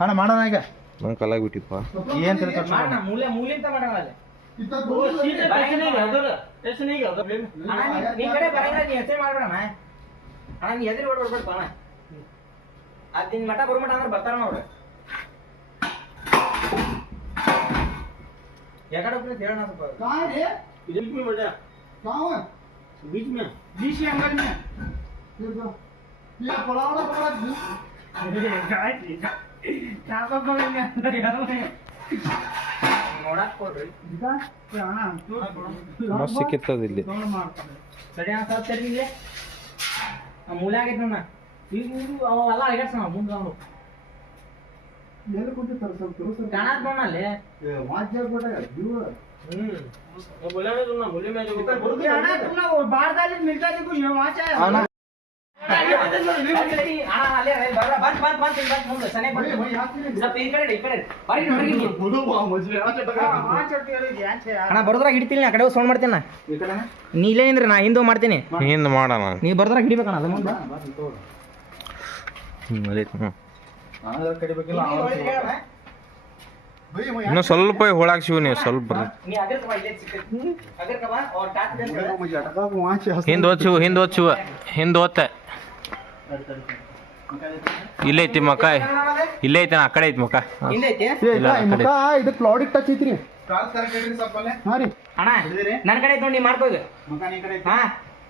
ಅಣ್ಣ ಮಾಡೋಣ ಈಗ ನಂಗೆ ಕಲಾಗ್ಬಿಟ್ಟಿಪ್ಪ ಏನ್ ತಿಳ್ಕೊಂಡು ಮೂಲಿಂತ ಮಾಡೋಣ ನಿಮ್ ಕಡೆ ಬರಂಗ ನೀ ಹೆಸರು ಮಾಡ್ಬೇಡಣ ಅಣ್ಣ ನೀ ಎದುರು ಹೊಡ್ಬಿಡ್ಬೇಡ ಅಣ್ಣ ಅದ್ ನಿನ್ ಮಠ ಬರ್ಮಟ ಅಂದ್ರೆ ಬರ್ತಾರ ನೋಡ್ರಿ ಯಾಕಡೆ ಹೋಗ್ರಿ ಹೇಳೋಣ ಸ್ವಲ್ಪ बीच में अंगल में ये पड़ावड़ा पड़ा गाय चापा कोई ನೋಡಾಕ್ ಕೊಡ್ರಿ ಈಗ ಅಣ್ಣ ಮಸ್ತ್ ಸಿಕ್ಕಿತ್ತದ ಇಲ್ಲಿ ಸರಿ ಅಣ್ಣ ಸ್ವಲ್ಪ ತರ್ತಿದ್ದೆ ಆ ಮೂಲೆ ಆಗೈತೆ ನೋಡ ಈಗ ಅವೆಲ್ಲ ಆಗೈತೆ ಮುಂದೆ ಅವನು ಎಲ್ಲಿ ಕೂತಿರ್ತಾರೆ ಸ್ವಲ್ಪ ತೋರಿಸ್ತಾರೆ ಕಾಣಾತ್ ನೋಡಲ್ಲಿ ವಾಜ್ಯ ಕೊಟ್ಟ ಜೀವ बोला ना तुम ना बोले मैं जो बोलते आना तुम ना बाहर डाले मिलता देखो ये वहां से आना आले बरा बंद हम सने बंद सब पीर करे इकडे बरी ನೋಡಿ बोलो मुझे आ चट्टी वाले ध्यान छे ಅಣ್ಣ ಬರೋದ್ರಾಗ ಹಿಡಿತಿಲ್ಲ ಆ ಕಡೆ ಸೌಂಡ್ ಮಾಡ್ತೇನೆ ಈ ಕಡೆ ನೀ ಇಲ್ಲೇ ನಿಂದ್ರೆ ನಾ ಹಿಂದೆ ಮಾಡ್ತೀನಿ ಹಿಂದೆ ಮಾಡೋಣ ನೀ ಬರೋದ್ರಾಗ ಹಿಡಿಬೇಕಣ್ಣ ಅದು ಮುಂದೆ ಅದರ ಕಡಿಬೇಕಿಲ್ಲ ಇನ್ನು ಸ್ವಲ್ಪ ಹೋಳಾಕ್ಸಿವ್ ನೀವು ಸ್ವಲ್ಪ ಹಿಂದೆ ಓದ್ತ ಇಲ್ಲೇ ಐತಿ ಮಕ್ಕ ಇಲ್ಲೇ ಐತೆ ಆ ಕಡೆ ಐತಿ ಮಕ್ಕ ಇದು ಕ್ಲೌಡಿಗೆ ಟಚ್ ಐತ್ರಿ ಅಣ್ಣ ನನ್ನ ಕಡೆ ಐತಿ ನೋಡಿ ಮಾಡ್ಬೋದು ಹಾ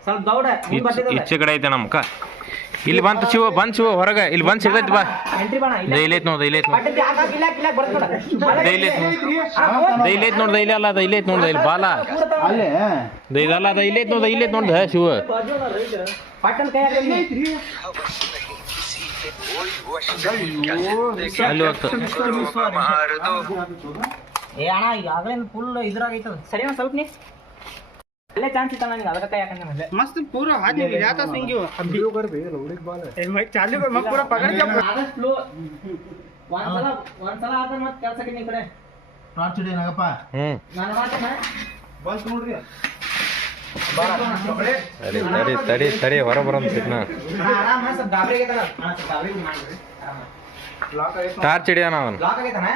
ಸ್ವಲ್ಪ ದೌಡ ಈಚೆ ಕಡೆ ಐತೆ ನಮ್ಮಕ್ಕ ಇಲ್ಲಿ ಬಂತು ಶಿವ ಹೊರಗೆ ಇಲ್ಲಿ ಬಂದು ಸಿಗೈತಿ ಬಾ ಎಂಟ್ರಿ ಬಣ ದೈಲೈತ್ ನೋಡ್ ದೈಲೈತ್ ನೋಡ್ ದೈಲೈತ್ ನೋಡ್ ದೈಲ ಅಲ್ಲ ದೈಲೈತ್ ನೋಡ್ ದೈಲ್ ಬಾಲ ಅಲ್ಲೇ ದೈಲಲ್ಲ ದೈಲೈತ್ ನೋಡ್ ಶಿವ ಪಟ್ಟನ್ ಕೈ ಅಲ್ಲಿ ಹೊತ್ತು ಏ ಅಣ್ಣ ಈಗಾಗಲೇ ಫುಲ್ ಇದ್ರಾಗೈತದ ಸರಿ ಅಣ್ಣ ಸ್ವಲ್ಪ ನೀ ಅಲ್ಲೇ ಚಾನ್ಸ್ ಇತ್ತಲ್ಲ ನನಗೆ ಅದಕ್ಕೆ ಕೈ ಹಾಕಂದೆ ಮತ್ತೆ ಮಸ್ತ್ ಪೂರ ಹಾಕಿ ಯಾತ ಸಿಂಗಿವ वीडियो कर बे लौड़िक बाल है ए भाई चालू कर मत पूरा पकड़ के आदत स्लो ಒಂದ್ಸಲ ಆತ ಮತ್ತೆ ಕೆಲಸಕ್ಕೆ ನೀ ಕಡೆ ಟಾರ್ಚ್ ಹಿಡಿಯನಾಗಪ್ಪ ನಾನು ಮಾಡ್ತೇನೆ ಬಂದ್ ನೋಡ್ರಿ ತಡಿ ಹೊರ ಬರೋದು ಸಿಗ್ನ ಆರಾಮ ಸ್ವಲ್ಪ ಗಾಬರಿ ಆಗೈತಲ್ಲ ಸ್ವಲ್ಪ ಗಾಬರಿ ಮಾಡ್ರಿ ಲಾಕ್ ಆಗೈತೆ ಟಾರ್ಚ್ ಹಿಡಿಯೋಣ ಅವನು ಲಾಕ್ ಆಗೈತನ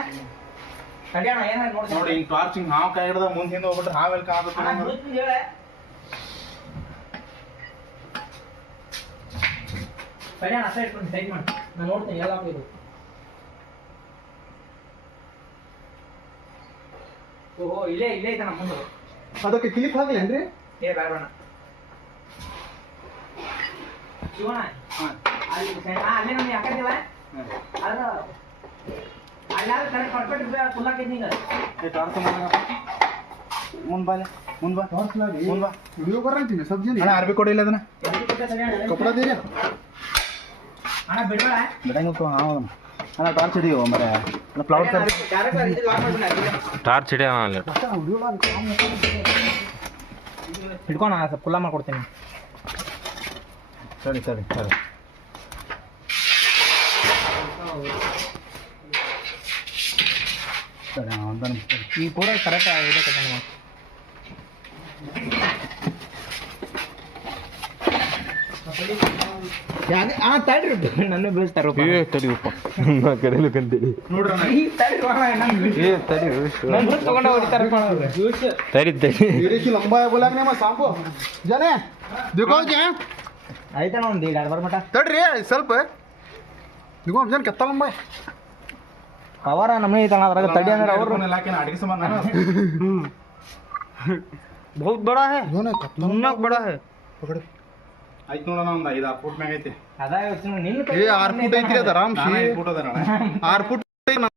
ತಡಿ ಅಣ್ಣ ಏನಾರ ನೋಡಿ ಹಿಂಗ್ ಟಾರ್ಚ್ ಹಿಂಗ್ ಹಾವ್ ಕೈ ಹಿಡ್ದ ಮುಂದೆ ಹಿಂದೆ ಹೋಗ್ಬಿಟ್ರೆ ಹಾವೆಲ್ ಕಾಣಬೇಕು ಹೇಳ ತಡಿ ಅಣ್ಣ ಸೈಡ್ ಮಾಡಿ ನಾನು ನೋಡ್ತೀನಿ ಎಲ್ಲ ಇದು ಓಹೋ ಇಲ್ಲೇ ಐತೆ ನಮ್ಮ ಮುಂದೆ ಅದಕ್ಕೆ ಕ್ಲಿಪ್ ಹಾಕ್ಲೇನ್ರಿ ಏ ಬೇಡ ಶಿವಣ್ಣ ಅಲ್ಲಿ ಅಲ್ಲೇ ನಮ್ಗೆ ಯಾಕಂದಿಲ್ಲ ಅದ್ರ ಅಲ್ಲಾದ್ರೆ ಕರೆಕ್ಟ್ ಪರ್ಫೆಕ್ಟ್ ಫುಲ್ಲಾಕೈತಿ ಈಗ ಟಾರ್ಚ್ ಮುಂದ್ ಬಾ ಟಾರ್ಚ್ लागी ಮುಂದ್ ಬಾ ವಿಡಿಯೋ कर रही थी सब जन अरे आरबी कोड ಇಲ್ಲ ಅದನ್ನ कपड़ा दे रे ಅಣ್ಣ ಬಿಡಬೇಡ ಬಿಡಂಗ ತೋ ಹಾವ ಅಣ್ಣ ಟಾರ್ಚ್ ಹಿಡಿಯೋ ಮರೆ ಕ್ಲೌಡ್ ಟಾರ್ಚ್ ಹಿಡಿಯೋಣ ಅಲ್ಲಿ ಹಿಡ್ಕೋಣ ಸ್ವಲ್ಪ ಫುಲ್ಲ ಮಾಡ್ಕೊಡ್ತೀನಿ ಸರಿ ಈ ಪೂರ ಕರೆಕ್ಟ್ ಇದೆ ಕಟ್ಟಣ ತಡ್ರಿ ನನ್ನ ಬೀಳ್ತಾರ ತಡಿಯಪ್ಪ ಕಡೆಲು ಕಂತೇಳಿ ತಗೊಂಡ ಹೊಡಿತಾರ ತಡಿ लंबा है बोला ने सांपो जाने देखो क्या ಆಯ್ತಣ್ಣ ಒಂದು 2 ಮಟ ತಡ್ರಿ ಸ್ವಲ್ಪ देखो जन कितना लंबा है ಕವರ ನಮ್ಮನೆ ಐತಣ್ಣ ಅದ್ರಾಗ ತಡಿ ಅಂದ್ರೆ ಅವರು लाके अड़के सामान बहुत बड़ा है कितना बड़ा है पकड़ ಆಯ್ತು ನೋಡೋಣ ಒಂದು 5-6 ಫುಟ್ ಮ್ಯಾಗ ಐತಿ ಅದ ನಿನ್ನ ಏ 6 ಫುಟ್ ಐತ್ರಿ ಅದ ಆರಾಮ್ 6 ಫುಟ್ ಅದ 6 ಫುಟ್